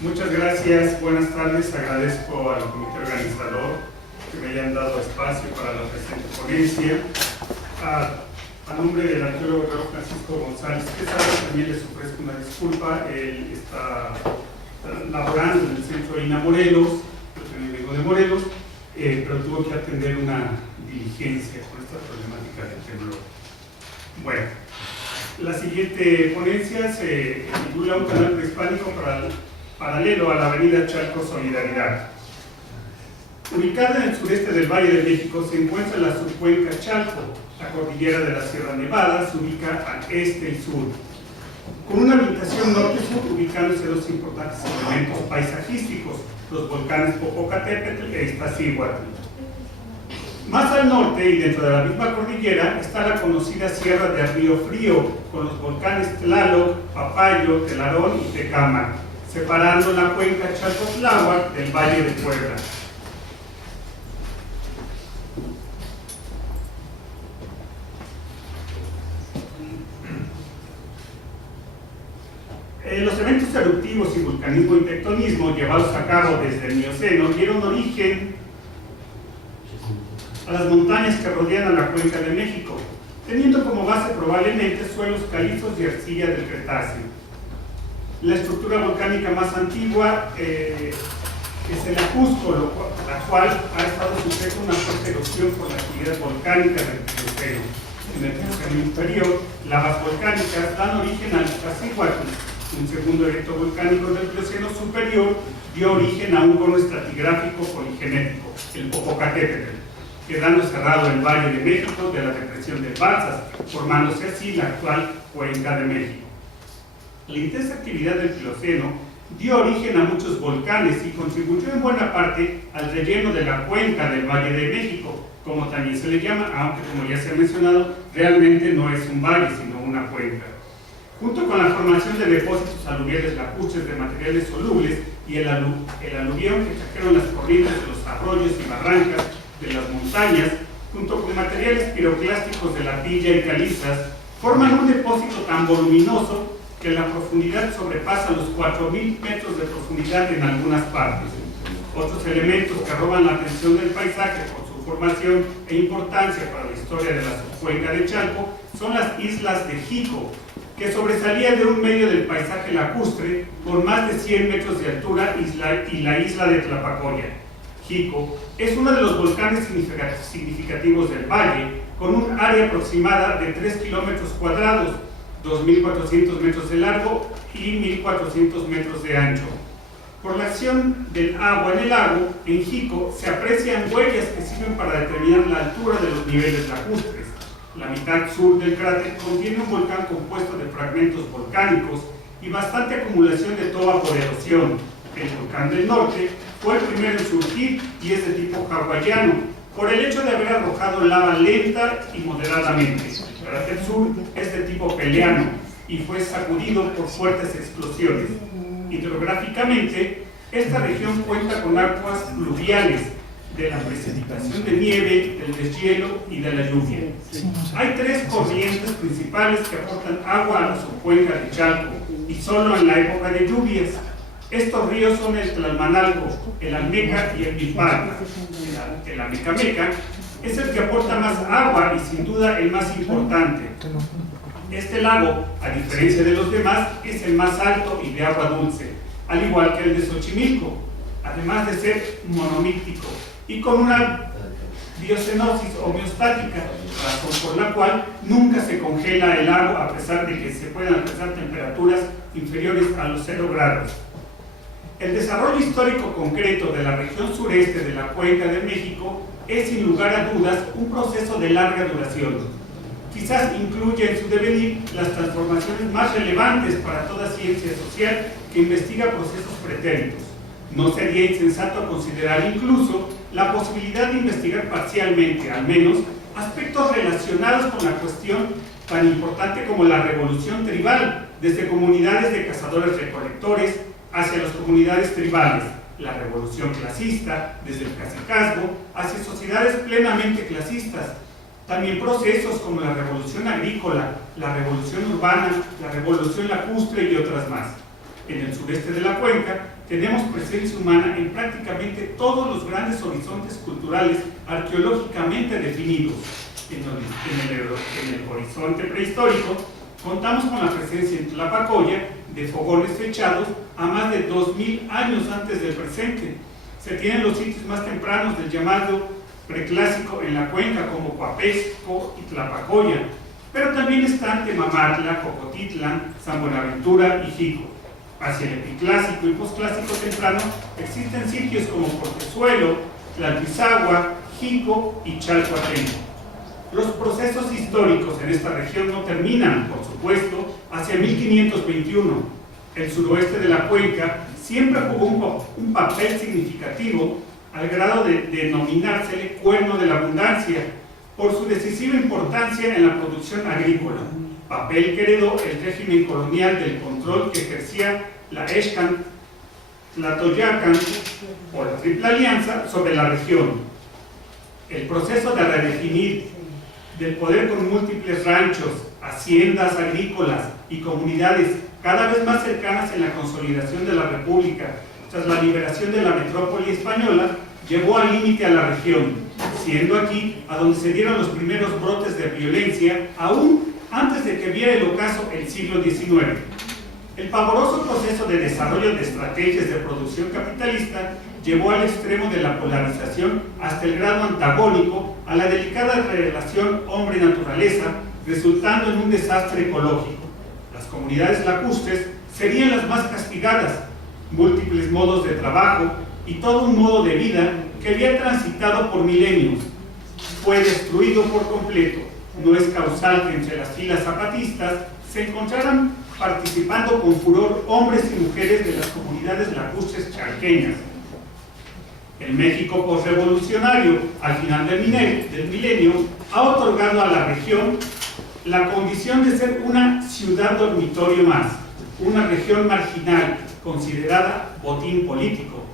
Muchas gracias, buenas tardes. Agradezco al comité organizador que me hayan dado espacio para la presente ponencia. A nombre del arqueólogo Francisco González Quesada, también les ofrezco una disculpa. Él está laborando en el centro INA Morelos, yo también vengo de Morelos, pero tuvo que atender una diligencia con esta problemática del temblor. Bueno, la siguiente ponencia se titula Un canal prehispánico paralelo a la avenida Chalco Solidaridad. Ubicada en el sureste del Valle de México se encuentra la subcuenca Chalco. La cordillera de la Sierra Nevada se ubica al este y sur, con una orientación norte-sur, ubicándose dos importantes elementos paisajísticos, los volcanes Popocatépetl e Iztaccíhuatl. Más al norte y dentro de la misma cordillera está la conocida Sierra de Río Frío, con los volcanes Tlaloc, Papayo, Telarón y Tecámac, separando la cuenca Chalco-Tláhuac del Valle de Puebla. Los eventos eruptivos y vulcanismo y tectonismo llevados a cabo desde el Mioceno dieron origen a las montañas que rodean a la cuenca de México, teniendo como base probablemente suelos calizos y arcilla del Cretáceo. La estructura volcánica más antigua es el Ajusco, la cual ha estado sujeta a una fuerte erupción por la actividad volcánica del Plioceno. En el Plioceno inferior, lavas volcánicas dan origen al Iztaccíhuatl. Un segundo evento volcánico del Plioceno superior dio origen a un cono estratigráfico poligenético, el Popocatépetl, quedando cerrado el Valle de México de la depresión del Balsas, formándose así la actual Cuenca de México. La intensa actividad del Plioceno dio origen a muchos volcanes y contribuyó en buena parte al relleno de la cuenca del Valle de México, como también se le llama, aunque como ya se ha mencionado, realmente no es un valle, sino una cuenca. Junto con la formación de depósitos aluviales lacustres de materiales solubles y el aluvión que trajeron las corrientes de los arroyos y barrancas de las montañas, junto con materiales piroclásticos de la pilla y calizas, forman un depósito tan voluminoso que la profundidad sobrepasa los 4.000 metros de profundidad en algunas partes. Otros elementos que roban la atención del paisaje por su formación e importancia para la historia de la subcuenca de Chalco son las islas de Jico, que sobresalía de un medio del paisaje lacustre con más de 100 metros de altura, y la isla de Tlapacoya. Jico es uno de los volcanes significativos del valle, con un área aproximada de 3 kilómetros cuadrados, 2.400 metros de largo y 1.400 metros de ancho. Por la acción del agua en el lago, en Jico se aprecian huellas que sirven para determinar la altura de los niveles lacustres. La mitad sur del cráter contiene un volcán compuesto de fragmentos volcánicos y bastante acumulación de toba por erosión. El volcán del norte fue el primero en surgir y es de tipo hawaiano, por el hecho de haber arrojado lava lenta y moderadamente. El cráter sur es de tipo peleano y fue sacudido por fuertes explosiones. Hidrográficamente, esta región cuenta con aguas pluviales de la precipitación de nieve, del deshielo y de la lluvia. Hay tres corrientes principales que aportan agua a la subcuenca de Chalco, y solo en la época de lluvias. Estos ríos son el Tlalmanalco, el Almeca y el Milpal. El Amecameca es el que aporta más agua y sin duda el más importante. Este lago, a diferencia de los demás, es el más alto y de agua dulce, al igual que el de Xochimilco, además de ser monomíctico y con una biocenosis homeostática, razón por la cual nunca se congela el agua a pesar de que se puedan alcanzar temperaturas inferiores a los 0 grados. El desarrollo histórico concreto de la región sureste de la Cuenca de México es sin lugar a dudas un proceso de larga duración. Quizás incluya en su devenir las transformaciones más relevantes para toda ciencia social que investiga procesos pretéritos. No sería insensato considerar incluso la posibilidad de investigar parcialmente, al menos, aspectos relacionados con la cuestión tan importante como la revolución tribal, desde comunidades de cazadores-recolectores hacia las comunidades tribales, la revolución clasista, desde el cacicazgo hacia sociedades plenamente clasistas, también procesos como la revolución agrícola, la revolución urbana, la revolución lacustre y otras más. en el sureste de la cuenca, tenemos presencia humana en prácticamente todos los grandes horizontes culturales arqueológicamente definidos. En el horizonte prehistórico, contamos con la presencia en Tlapacoya de fogones fechados a más de 2000 años antes del presente. Se tienen los sitios más tempranos del llamado preclásico en la cuenca, como Coapesco y Tlapacoya, pero también están Temamatla, Cocotitlán, San Buenaventura y Jico. Hacia el epiclásico y posclásico temprano existen sitios como Portezuelo, Tlaltizagua, Jico y Chalcoatenco. Los procesos históricos en esta región no terminan, por supuesto, hacia 1521. El suroeste de la cuenca siempre jugó un papel significativo al grado de denominársele Cuerno de la Abundancia, por su decisiva importancia en la producción agrícola, papel que heredó el régimen colonial del control que ejercía la Xcan Tlatoyacan o la Triple Alianza sobre la región. El proceso de redefinir del poder con múltiples ranchos, haciendas agrícolas y comunidades cada vez más cercanas en la consolidación de la República tras la liberación de la metrópoli española, llevó al límite a la región, siendo aquí a donde se dieron los primeros brotes de violencia, aún antes de que viera el ocaso el siglo XIX. El pavoroso proceso de desarrollo de estrategias de producción capitalista llevó al extremo de la polarización hasta el grado antagónico a la delicada relación hombre-naturaleza, resultando en un desastre ecológico. Las comunidades lacustres serían las más castigadas, múltiples modos de trabajo y todo un modo de vida que había transitado por milenios fue destruido por completo. No es causal que entre las filas zapatistas se encontraran participando con furor hombres y mujeres de las comunidades lacustres chalqueñas. El México posrevolucionario, al final del milenio, ha otorgado a la región la condición de ser una ciudad dormitorio más, una región marginal, considerada botín político,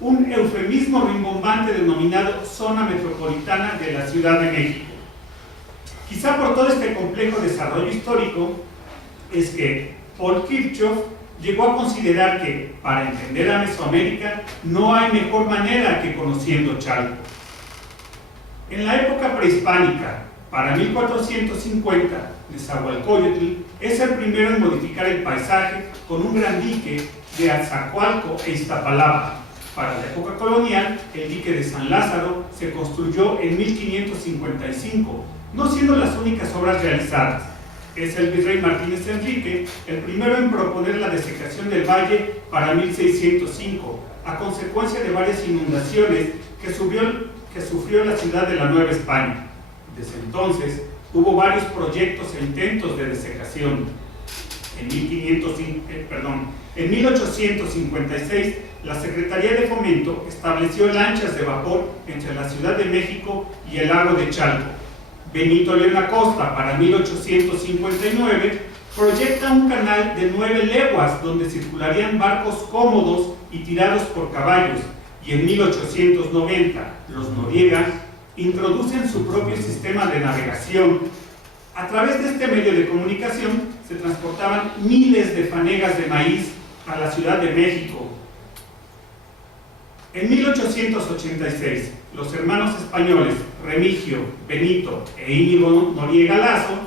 un eufemismo rimbombante denominado Zona Metropolitana de la Ciudad de México. Quizá por todo este complejo desarrollo histórico es que Paul Kirchhoff llegó a considerar que, para entender a Mesoamérica, no hay mejor manera que conociendo Chalco. En la época prehispánica, para 1450, Nezahualcóyotl es el primero en modificar el paisaje con un gran dique de Azacualco e Iztapalapa. Para la época colonial, el dique de San Lázaro se construyó en 1555, no siendo las únicas obras realizadas. Es el virrey Martínez Enrique el primero en proponer la desecación del valle para 1605, a consecuencia de varias inundaciones que sufrió la ciudad de la Nueva España. Desde entonces, hubo varios proyectos e intentos de desecación. En 1856, la Secretaría de Fomento estableció lanchas de vapor entre la Ciudad de México y el lago de Chalco. Benito León Acosta, para 1859, proyecta un canal de 9 leguas donde circularían barcos cómodos y tirados por caballos, y en 1890 los Noriega introducen su propio sistema de navegación. A través de este medio de comunicación se transportaban miles de fanegas de maíz a la Ciudad de México. En 1886, los hermanos españoles Remigio, Benito e Íñigo Noriega Lazo,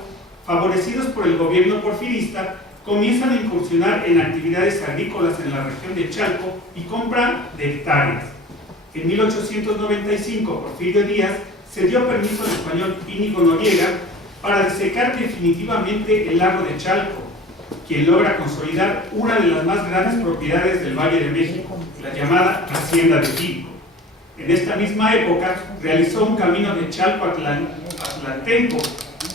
favorecidos por el gobierno porfirista, comienzan a incursionar en actividades agrícolas en la región de Chalco y compra de hectáreas. En 1895, Porfirio Díaz cedió permiso al español Íñigo Noriega para desecar definitivamente el lago de Chalco, quien logra consolidar una de las más grandes propiedades del Valle de México, la llamada Hacienda de Jico. En esta misma época realizó un camino de Chalco a Tlaltenco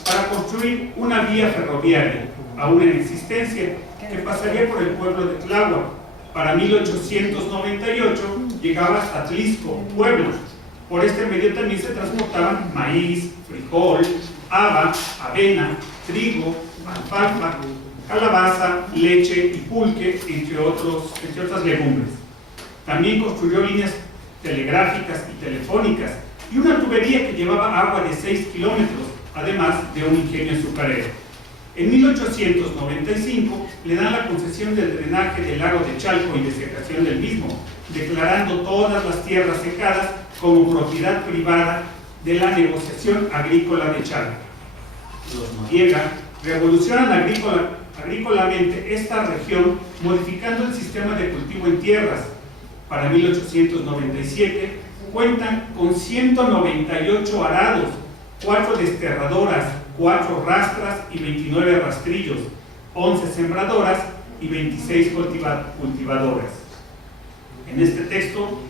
para construir una vía ferroviaria, aún en existencia, que pasaría por el pueblo de Tláhuac. Para 1898 llegaba hasta Atlisco, Puebla. Por este medio también se transportaban maíz, frijol, haba, avena, trigo, alfalfa, calabaza, leche y pulque, entre otras legumbres. También construyó líneas telegráficas y telefónicas y una tubería que llevaba agua de 6 kilómetros, además de un ingenio azucarero. En 1895 le dan la concesión del drenaje del lago de Chalco y desecación del mismo, declarando todas las tierras secadas como propiedad privada de la negociación agrícola de Chalco. Los Noriega revolucionan agrícolamente esta región, modificando el sistema de cultivo en tierras. Para 1897 cuentan con 198 arados, 4 desterradoras, 4 rastras y 29 rastrillos, 11 sembradoras y 26 cultivadoras.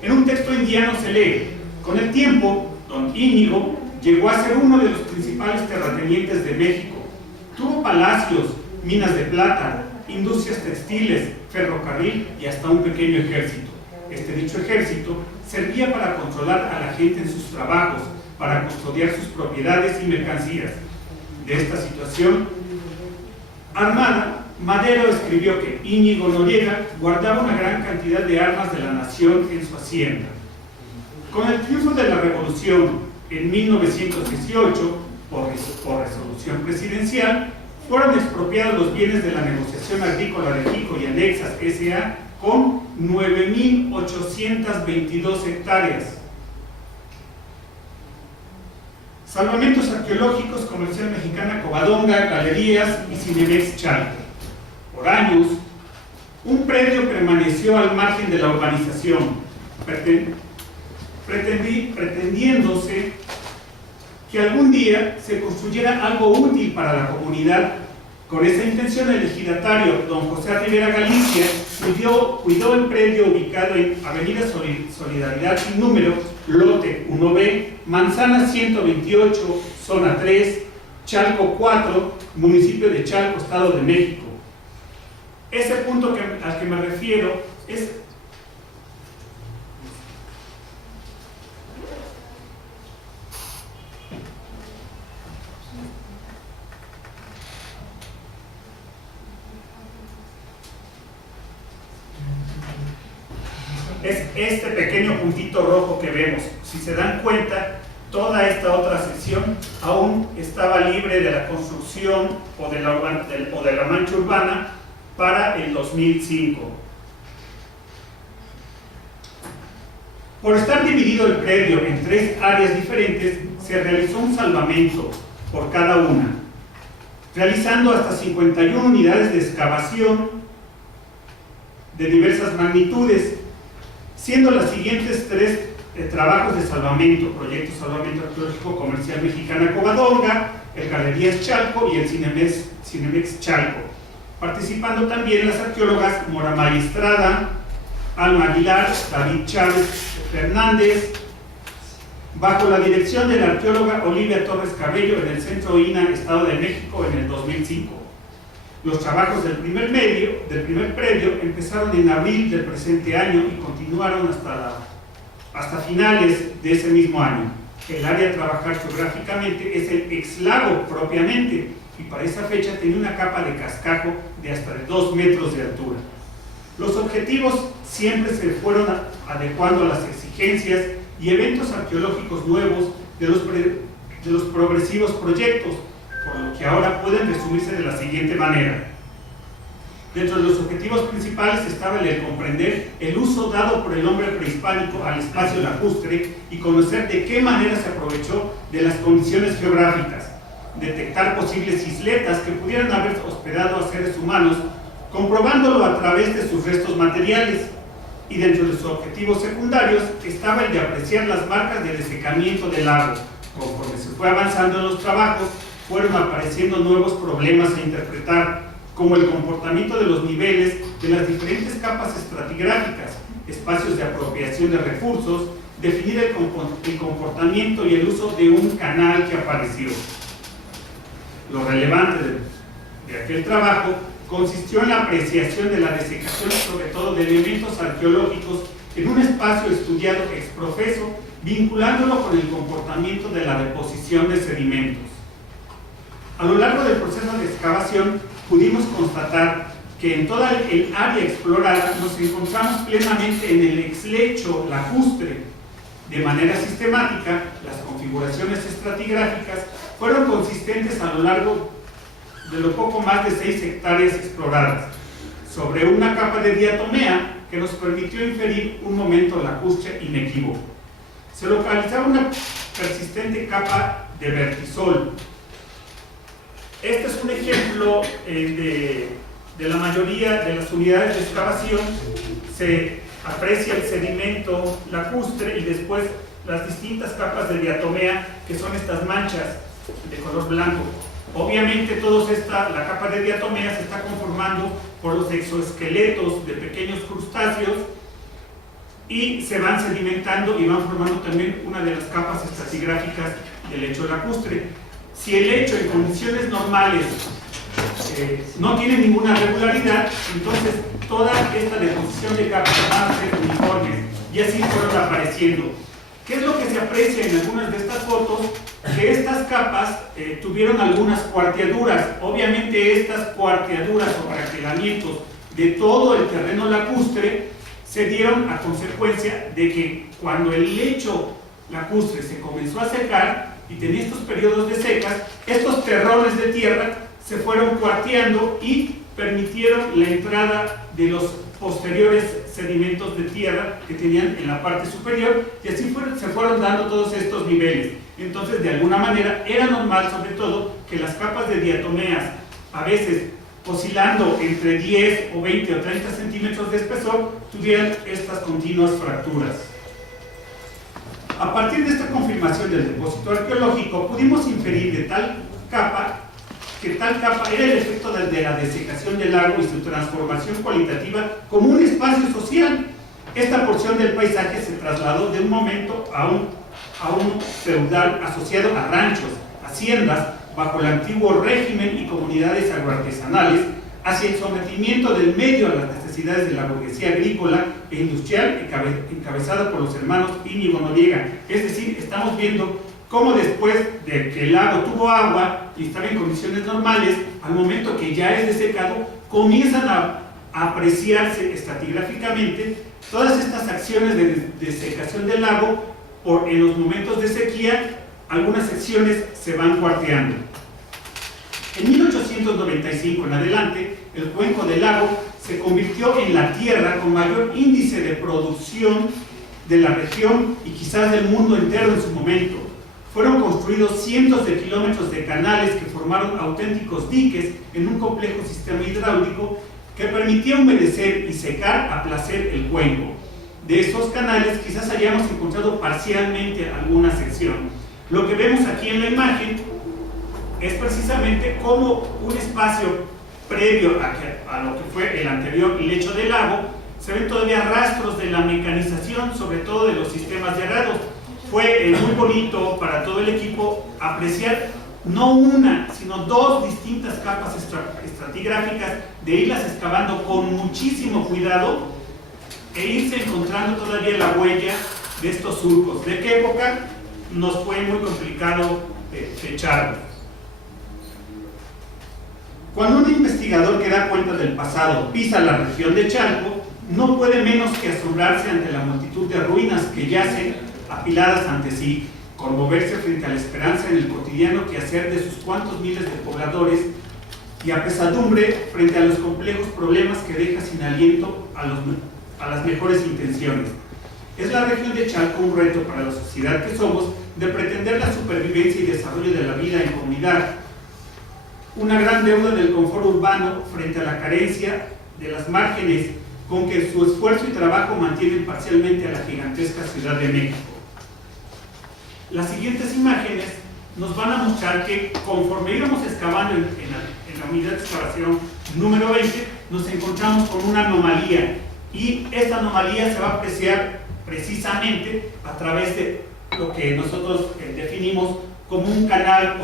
En un texto indiano se lee: con el tiempo, don Íñigo llegó a ser uno de los principales terratenientes de México. Tuvo palacios, minas de plata, industrias textiles, ferrocarril y hasta un pequeño ejército. Este dicho ejército servía para controlar a la gente en sus trabajos, para custodiar sus propiedades y mercancías. De esta situación armada, Madero escribió que Íñigo Noriega guardaba una gran cantidad de armas de la nación en su hacienda. Con el triunfo de la revolución en 1918, por resolución presidencial, fueron expropiados los bienes de la negociación agrícola de Jico y Anexas S.A. con 9.822 hectáreas. Salvamentos arqueológicos, Comercial Mexicana Covadonga, Galerías y Cinemex Chalco. Por años, un predio permaneció al margen de la urbanización, pretendiéndose que algún día se construyera algo útil para la comunidad. Con esa intención, el ejidatario don José Rivera Galicia cuidó el predio ubicado en Avenida Solidaridad sin número, lote 1B, Manzana 128, zona 3, Chalco 4, municipio de Chalco, Estado de México. Ese punto al que me refiero es este pequeño puntito rojo que vemos. Si se dan cuenta, toda esta otra sección aún estaba libre de la construcción o de la mancha urbana para el 2005. Por estar dividido el predio en 3 áreas diferentes, se realizó un salvamento por cada una, realizando hasta 51 unidades de excavación de diversas magnitudes, siendo las siguientes 3 trabajos de salvamento: Proyecto Salvamento Arqueológico Comercial Mexicana Covadonga, el Galerías Chalco y el Cinemex Chalco, participando también las arqueólogas Moramay Estrada, Alma Aguilar, David Chávez Fernández, bajo la dirección de la arqueóloga Olivia Torres Cabello en el Centro INA, Estado de México, en el 2005. Los trabajos del primer predio empezaron en abril del presente año y continuaron hasta finales de ese mismo año. El área a trabajar geográficamente es el exlago propiamente, y para esa fecha tenía una capa de cascajo de hasta 2 metros de altura. Los objetivos siempre se fueron adecuando a las exigencias y eventos arqueológicos nuevos de los progresivos proyectos, por lo que ahora pueden resumirse de la siguiente manera. Dentro de los objetivos principales estaba el de comprender el uso dado por el hombre prehispánico al espacio lacustre y conocer de qué manera se aprovechó de las condiciones geográficas, detectar posibles isletas que pudieran haber hospedado a seres humanos, comprobándolo a través de sus restos materiales. Y dentro de sus objetivos secundarios estaba el de apreciar las marcas de desecamiento del lago. Conforme se fue avanzando en los trabajos, fueron apareciendo nuevos problemas a interpretar, como el comportamiento de los niveles de las diferentes capas estratigráficas, espacios de apropiación de recursos, definir el comportamiento y el uso de un canal que apareció. Lo relevante de aquel trabajo consistió en la apreciación de la desecación, sobre todo de elementos arqueológicos, en un espacio estudiado ex profeso, vinculándolo con el comportamiento de la deposición de sedimentos. A lo largo del proceso de excavación, pudimos constatar que en toda el área explorada nos encontramos plenamente en el exlecho lacustre. De manera sistemática, las configuraciones estratigráficas fueron consistentes a lo largo de lo poco más de 6 hectáreas exploradas, sobre una capa de diatomea que nos permitió inferir un momento lacustre inequívoco. Se localizaba una persistente capa de vertisol. Este es un ejemplo de la mayoría de las unidades de excavación. Se aprecia el sedimento lacustre y después las distintas capas de diatomea, que son estas manchas de color blanco. Obviamente la capa de diatomea se está conformando por los exoesqueletos de pequeños crustáceos y se van sedimentando y van formando también una de las capas estratigráficas del lecho lacustre. Si el lecho en condiciones normales no tiene ninguna regularidad, entonces toda esta deposición de capas van a ser uniformes y así fueron apareciendo. ¿Qué es lo que se aprecia en algunas de estas fotos? Que estas capas tuvieron algunas cuarteaduras. Obviamente estas cuarteaduras o craquelamientos de todo el terreno lacustre se dieron a consecuencia de que cuando el lecho lacustre se comenzó a secar y tenía estos periodos de secas, estos terrones de tierra se fueron cuarteando y permitieron la entrada de los posteriores sedimentos de tierra que tenían en la parte superior, y así se fueron dando todos estos niveles. Entonces, de alguna manera, era normal, sobre todo, que las capas de diatomeas, a veces oscilando entre 10 o 20 o 30 centímetros de espesor, tuvieran estas continuas fracturas. A partir de esta confirmación del depósito arqueológico, pudimos inferir que tal capa era el efecto de la desecación del lago y su transformación cualitativa como un espacio social. Esta porción del paisaje se trasladó de un momento a un feudal asociado a ranchos, haciendas, bajo el antiguo régimen y comunidades agroartesanales, hacia el sometimiento del medio a las necesidades de la burguesía agrícola e industrial encabezada por los hermanos Íñigo Noriega. Es decir, estamos viendo cómo después de que el lago tuvo agua y estaba en condiciones normales, al momento que ya es desecado, comienzan a apreciarse estratigráficamente todas estas acciones de desecación del lago. En los momentos de sequía, algunas secciones se van cuarteando. En 1895 en adelante, el cuenco del lago se convirtió en la tierra con mayor índice de producción de la región y quizás del mundo entero en su momento. Fueron construidos cientos de kilómetros de canales que formaron auténticos diques en un complejo sistema hidráulico que permitía humedecer y secar a placer el cuenco. De estos canales quizás hayamos encontrado parcialmente alguna sección. Lo que vemos aquí en la imagen es precisamente como un espacio previo a lo que fue el anterior lecho del lago, se ven todavía rastros de la mecanización, sobre todo de los sistemas de arado. Fue muy bonito para todo el equipo apreciar no una, sino dos distintas capas estratigráficas, de irlas excavando con muchísimo cuidado e irse encontrando todavía la huella de estos surcos. ¿De qué época? Nos fue muy complicado fecharlo. Cuando un investigador que da cuenta del pasado pisa la región de Chalco, no puede menos que asombrarse ante la multitud de ruinas que yacen apiladas ante sí, conmoverse frente a la esperanza en el cotidiano quehacer de sus cuantos miles de pobladores y apesadumbre frente a los complejos problemas que deja sin aliento a las mejores intenciones. Es la región de Chalco un reto para la sociedad que somos de pretender la supervivencia y desarrollo de la vida en comunidad, una gran deuda del confort urbano frente a la carencia de las márgenes con que su esfuerzo y trabajo mantienen parcialmente a la gigantesca Ciudad de México. Las siguientes imágenes nos van a mostrar que conforme íbamos excavando en la unidad de excavación número 20, nos encontramos con una anomalía, y esta anomalía se va a apreciar precisamente a través de lo que nosotros definimos como un canal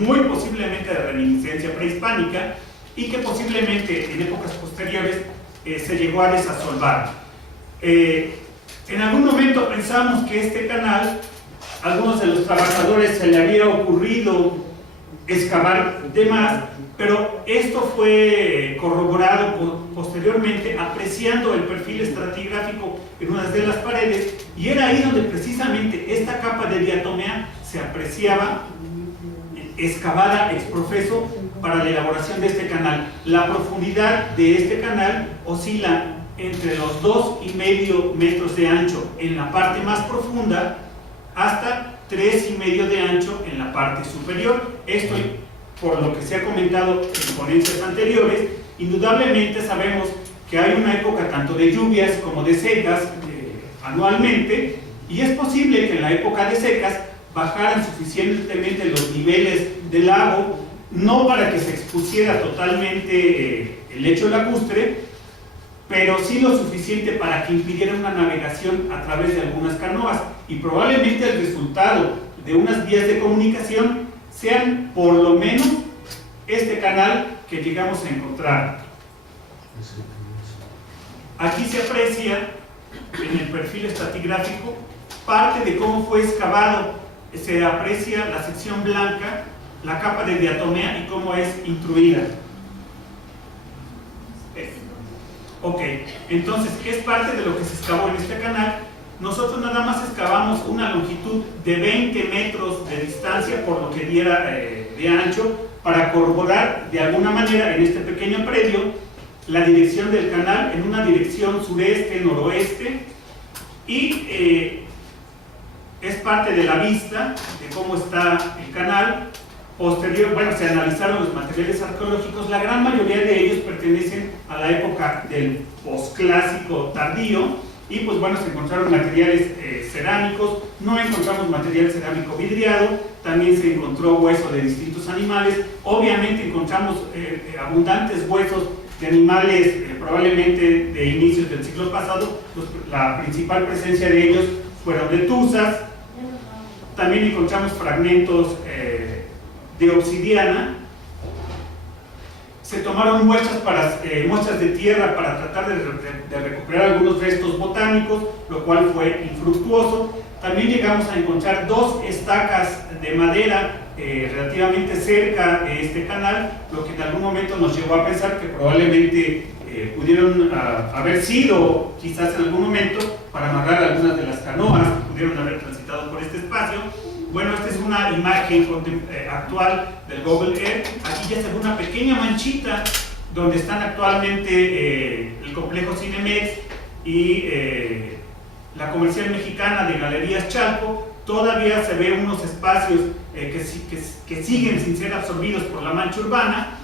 muy posiblemente de reminiscencia prehispánica, y que posiblemente en épocas posteriores se llegó a desasolvar. En algún momento pensamos que este canal, a algunos de los trabajadores se le había ocurrido excavar de más, pero esto fue corroborado posteriormente apreciando el perfil estratigráfico en una de las paredes, y era ahí donde precisamente esta capa de diatomea se apreciaba excavada ex profeso para la elaboración de este canal. La profundidad de este canal oscila entre los 2,5 metros de ancho en la parte más profunda hasta 3,5 de ancho en la parte superior. Esto, por lo que se ha comentado en ponencias anteriores, indudablemente sabemos que hay una época tanto de lluvias como de secas anualmente, y es posible que en la época de secas bajaran suficientemente los niveles del lago, no para que se expusiera totalmente el lecho lacustre, pero sí lo suficiente para que impidiera una navegación a través de algunas canoas, y probablemente el resultado de unas vías de comunicación sean por lo menos este canal que llegamos a encontrar. Aquí se aprecia en el perfil estratigráfico parte de cómo fue excavado. Se aprecia la sección blanca, la capa de diatomea y cómo es intruida. Ok, entonces es parte de lo que se excavó en este canal. Nosotros nada más excavamos una longitud de 20 metros de distancia por lo que diera de ancho, para corroborar de alguna manera en este pequeño predio la dirección del canal en una dirección sureste-noroeste, y es parte de la vista de cómo está el canal. Posterior, bueno, se analizaron los materiales arqueológicos. La gran mayoría de ellos pertenecen a la época del posclásico tardío, y pues bueno, se encontraron materiales cerámicos, no encontramos material cerámico vidriado, también se encontró hueso de distintos animales. Obviamente encontramos abundantes huesos de animales probablemente de inicios del siglo pasado. Pues la principal presencia de ellos fueron de tuzas. También encontramos fragmentos de obsidiana. Se tomaron muestras de tierra para tratar de recuperar algunos restos botánicos, lo cual fue infructuoso. También llegamos a encontrar 2 estacas de madera relativamente cerca de este canal, lo que en algún momento nos llevó a pensar que probablemente pudieron haber sido, quizás en algún momento, para amarrar algunas de las canoas que pudieron haber transitado por este espacio. Bueno, esta es una imagen actual del Google Earth. Aquí ya se ve una pequeña manchita donde están actualmente el complejo Cinemex y la Comercial Mexicana de Galerías Chalco. Todavía se ven unos espacios que siguen sin ser absorbidos por la mancha urbana.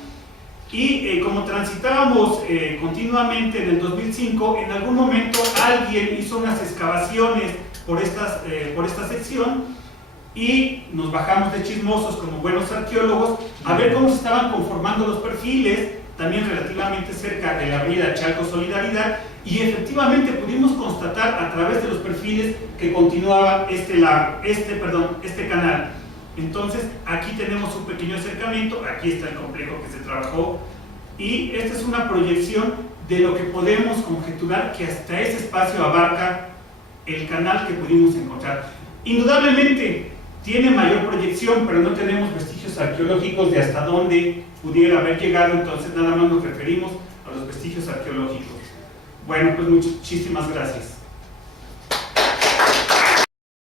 Y como transitábamos continuamente en el 2005, en algún momento alguien hizo unas excavaciones por esta sección, y nos bajamos de chismosos como buenos arqueólogos a ver cómo se estaban conformando los perfiles, también relativamente cerca de la avenida Chalco Solidaridad, y efectivamente pudimos constatar a través de los perfiles que continuaba este canal. Entonces aquí tenemos un pequeño acercamiento. Aquí está el complejo que se trabajó, y esta es una proyección de lo que podemos conjeturar que hasta ese espacio abarca el canal que pudimos encontrar. Indudablemente tiene mayor proyección, pero no tenemos vestigios arqueológicos de hasta dónde pudiera haber llegado, entonces nada más nos referimos a los vestigios arqueológicos. Bueno, pues muchísimas gracias.